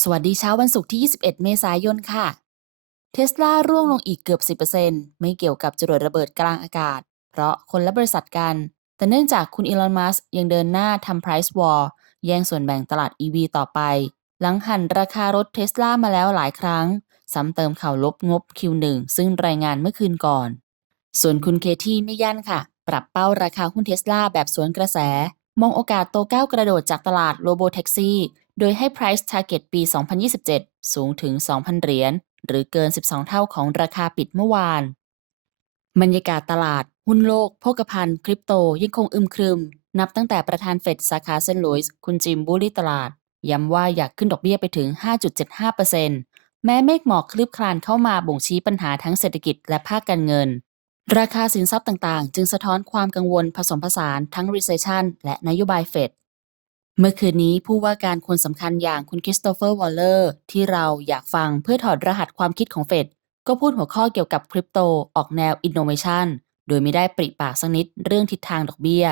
สวัสดีเช้าวันศุกร์ที่ 21 เมษายนค่ะ เทสลาร่วงลงอีกเกือบ 10%ไม่เกี่ยวกับจรวดระเบิดกลางอากาศ เพราะคนละบริษัทกัน แต่เนื่องจากคุณอีลอน มัสยังเดินหน้าทำ price war แย่งส่วนแบ่งตลาด EV ต่อไป หลังหันราคารถเทสลามาแล้วหลายครั้ง ซ้ำเติมข่าวลบงบ Q1 ซึ่งรายงานเมื่อคืนก่อน ส่วนคุณเคที่ไม่ยั้นค่ะ ปรับเป้าราคาหุ้นเทสลาแบบสวนกระแส มองโอกาสโตก้าวกระโดดจากตลาดโรโบแท็กซี่ โดยให้ price target ปี 2027 สูงถึง 2,000 เหรียญ หรือเกิน 12 เท่าของราคาปิดเมื่อวาน บรรยากาศตลาด หุ้นโลกโภคภัณฑ์ คริปโตยังคงอึมครึม นับตั้งแต่ประธานเฟดสาขาเซนต์หลุยส์คุณจิมบูลีตลาด ย้ำว่าอยากขึ้นดอกเบี้ยไปถึง 5.75%แม้เมฆหมอกคลืบคลานเข้ามาบ่งชี้ปัญหาทั้งเศรษฐกิจและภาคการเงินราคาสินทรัพย์ต่างๆ จึงสะท้อนความกังวลผสมผสานทั้ง recession และนโยบายเฟด เมื่อคืนนี้ผู้ว่าการคนสำคัญอย่างคุณคริสโตเฟอร์วอลเลอร์ที่เราอยากฟังเพื่อถอดรหัสความคิดของเฟดก็พูดหัวข้อเกี่ยวกับคริปโตออกแนว innovation โดยไม่ได้ปริปากสักนิดเรื่องทิศทางดอกเบี้ย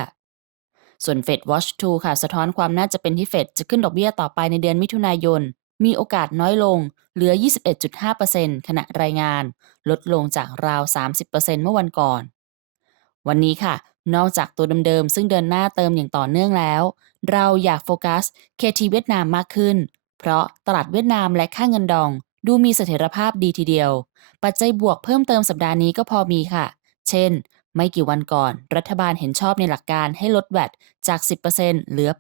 ส่วน Fed Watch 2ค่ะสะท้อนความน่าจะเป็นที่เฟดจะขึ้นดอกเบี้ยต่อไปในเดือนมิถุนายน มีโอกาสน้อยลงเหลือ 21.5%ขณะรายงาน ลดลงจากราว 30%เมื่อวันก่อน วันนี้ค่ะ นอกจากตัวเดิมๆซึ่งเดินหน้าเติมอย่างต่อเนื่องแล้ว เราอยากโฟกัส KT เวียดนามมากขึ้น เพราะตลาดเวียดนามและค่าเงินดอง ดูมีเสถียรภาพดีทีเดียว ปัจจัยบวกเพิ่มเติมสัปดาห์นี้ก็พอมีค่ะ เช่น ไม่กี่วันก่อน รัฐบาลเห็นชอบในหลักการให้ลดแวดจาก 10%เหลือ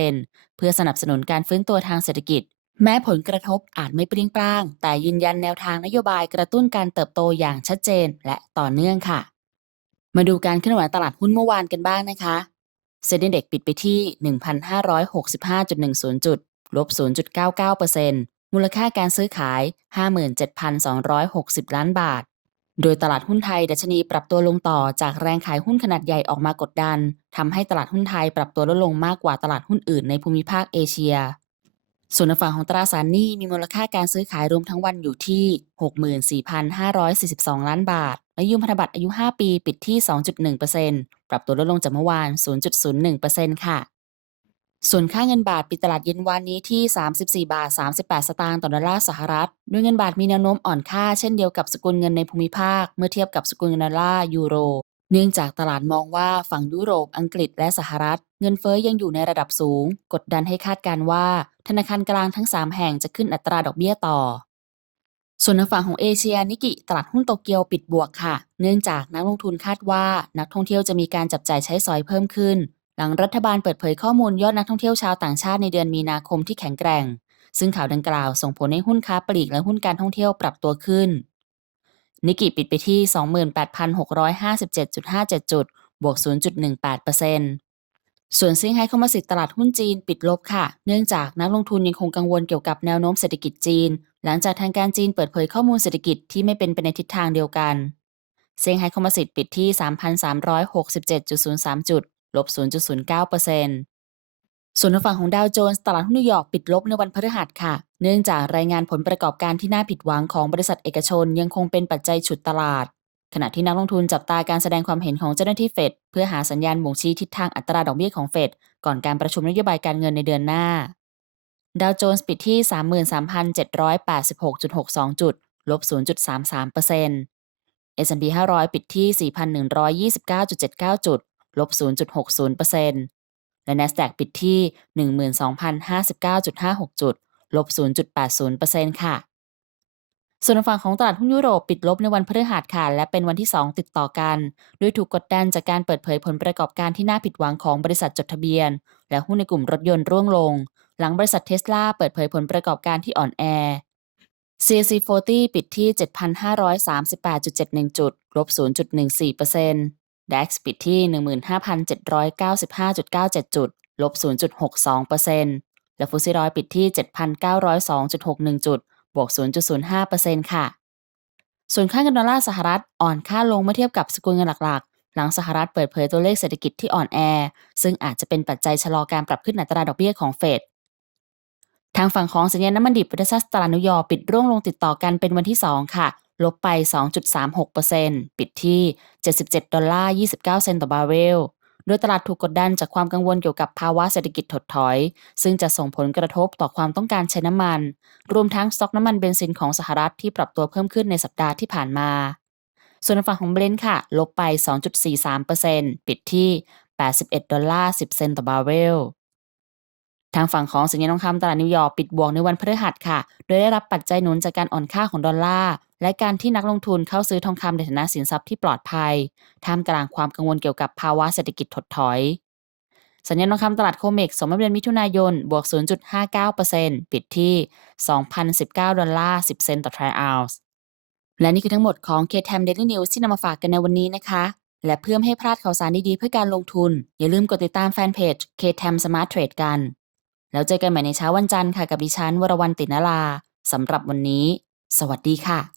8%เพื่อสนับสนุนการฟื้นตัวทางเศรษฐกิจ แม้ผลกระทบอาจไม่เปรี้ยงปร้าง แต่ยืนยันแนวทางนโยบายกระตุ้นการเติบโตอย่างชัดเจนและต่อเนื่องค่ะ มาดูการเคลื่อนไหวตลาดหุ้นเมื่อวานกันบ้างนะคะ เซ็นดีเด็กปิดไปที่ 1,565.10 จุด ลบ 0.99%มูลค่าการซื้อขาย 57,260 ล้านบาท โดยตลาดหุ้นไทย ดัชนีปรับตัวลงต่อจากแรงขายหุ้นขนาดใหญ่ออกมากดดันทำให้ตลาดหุ้นไทยปรับตัวลดลงมากกว่าตลาดหุ้นอื่นในภูมิภาคเอเชีย ส่วนฝั่งของตราสารหนี้มีมูลค่าการซื้อขายรวมทั้งวันอยู่ที่ 64,542 ล้านบาท และยืมพันธบัตรอายุ 5 ปีปิดที่ 2.1%ปรับตัวลดลงจากเมื่อวาน 0.01%ค่ะ ส่วนค่าเงินบาทปิดตลาดเย็นวานนี้ที่ 34 บาท 38 สตางค์ต่อดอลลาร์สหรัฐ ด้วยเงินบาทมีแนวโน้มอ่อนค่าเช่นเดียวกับสกุลเงินในภูมิภาค เมื่อเทียบกับสกุลเงินดอลลาร์ยูโร เนื่องจากตลาดมองว่าฝั่งยุโรป อังกฤษและสหรัฐ เงินเฟ้อยังอยู่ในระดับสูง กดดันให้คาดการว่า ธนาคารกลางทั้ง 3 แห่งจะขึ้นอัตราดอกเบี้ยต่อ ส่วนในฝั่งของเอเชียนิกิตลาดหุ้นโตเกียวปิดบวกค่ะ เนื่องจากนักลงทุนคาดว่านักท่องเที่ยวจะมีการจับจ่ายใช้สอยเพิ่มขึ้น หลังรัฐบาลเปิดเผยข้อมูลยอดนักท่องเที่ยวชาวต่างชาติในเดือนมีนาคมที่แข็งแกร่ง ซึ่งข่าวดังกล่าวส่งผลให้หุ้นค้าปลีกและหุ้นการท่องเที่ยวปรับตัวขึ้น นิกิปิดไปที่ 28,657.57 จุด บวก 0.18%ส่วนซิงไฮ้คอมโพสิตตลาดหุ้นจีนปิดลบค่ะ เนื่องจากนักลงทุนยังคงกังวลเกี่ยวกับแนวโน้มเศรษฐกิจจีน หลังจากทางการจีนเปิดเผยข้อมูลเศรษฐกิจที่ไม่เป็นไปในทิศทางเดียวกันเซี่ยงไฮ้คอมโพสิตปิดที่ 3,367.03 จุด ลบ0.9% ส่วนฝั่งของดาวโจนส์ตลาดหุ้นนิวยอร์กปิดลบในวันพฤหัสค่ะ เนื่องจากรายงานผลประกอบการที่น่าผิดหวังของบริษัทเอกชนยังคงเป็นปัจจัยฉุดตลาด ขณะที่นักลงทุนจับตาการแสดงความเห็นของเจ้าหน้าที่เฟดเพื่อหาสัญญาณบ่งชี้ทิศทางอัตราดอกเบี้ยของเฟดก่อนการประชุมนโยบายการเงินในเดือนหน้า ดาวโจนส์ปิดที่ 33,786.62 จุด ลบ 0.33% S&P 500 ปิดที่ 4,129.79 จุด ลบ 0.60% และ NASDAQ ปิดที่ 12,059.56 จุด ลบ 0.80%ค่ะ ส่วนฝั่งของตลาดหุ้นยุโรปปิดลบในวันพฤหัสค่ะ และเป็นวันที่ 2 ติดต่อกันโดยถูกกดดันจากการเปิดเผยผลประกอบการที่น่าผิดหวังของบริษัทจดทะเบียน และหุ้นในกลุ่มรถยนต์ร่วงลง หลังบริษัทเทสลาเปิดเผยผลประกอบการที่อ่อนแอ CAC 40 ปิดที่ 7,538.71 จุด ลบ 0.14% DAX ปิดที่ 15,795.97 จุด ลบ 0.62%และฟุตซี่ร้อยปิดที่ 7,902.61 จุด บวก 0.05%ค่ะ ส่วนค่าเงินดอลลาร์สหรัฐอ่อนค่าลงเมื่อเทียบกับสกุลเงินหลักๆ หลังสหรัฐเปิดเผยตัวเลขเศรษฐกิจที่อ่อนแอ ซึ่งอาจจะเป็นปัจจัยชะลอการปรับขึ้นอัตราดอกเบี้ยของเฟดทางฝั่งของสัญญาณน้ำมันดิบเวซัสตลาดนิวยอร์ปิดร่วงลงติดต่อกันเป็นวันที่ 2 ค่ะ ลบไป 2.36%ปิดที่ 77 ดอลลาร์ 29 เซนต์ต่อบาร์เรลโดยตลาดถูกกดดันจากความกังวลเกี่ยวกับภาวะเศรษฐกิจถดถอย ซึ่งจะส่งผลกระทบต่อความต้องการใช้น้ำมัน รวมทั้งสต็อกน้ำมันเบนซินของสหรัฐที่ปรับตัวเพิ่มขึ้นในสัปดาห์ที่ผ่านมา ส่วนฝั่งของเบรนท์ค่ะ ลบไป 2.43%ปิดที่ 81 ดอลลาร์ 10 เซนต์ต่อบาร์เรล ทางฝั่งของสัญญาณทองคำตลาดนิวยอร์กปิดบวกในวันพฤหัสค่ะ โดยได้รับปัจจัยหนุนจากการอ่อนค่าของดอลลาร์และการที่นักลงทุนเข้าซื้อทองคำในฐานะสินทรัพย์ที่ปลอดภัยท่ามกลางความกังวลเกี่ยวกับภาวะเศรษฐกิจถดถอย สัญญาณทองคำตลาดโคเมกสมเดือนมิถุนายน บวก 0.59%ปิดที่ 2,019 ดอลลาร์ 10 เซนต์ต่อทรัลออนซ์และนี่คือทั้งหมดของ KTM Daily News ที่นำมาฝากกันในวันนี้นะคะ และเพื่อไม่ให้พลาดข่าวสารดีๆเพื่อการลงทุน อย่าลืมกดติดตามแฟนเพจ KTM Smart Trade กัน แล้วเจอกันใหม่ในเช้าวันจันทร์ค่ะกับดิฉันวรวรรณตินลาสำหรับวันนี้ สวัสดีค่ะ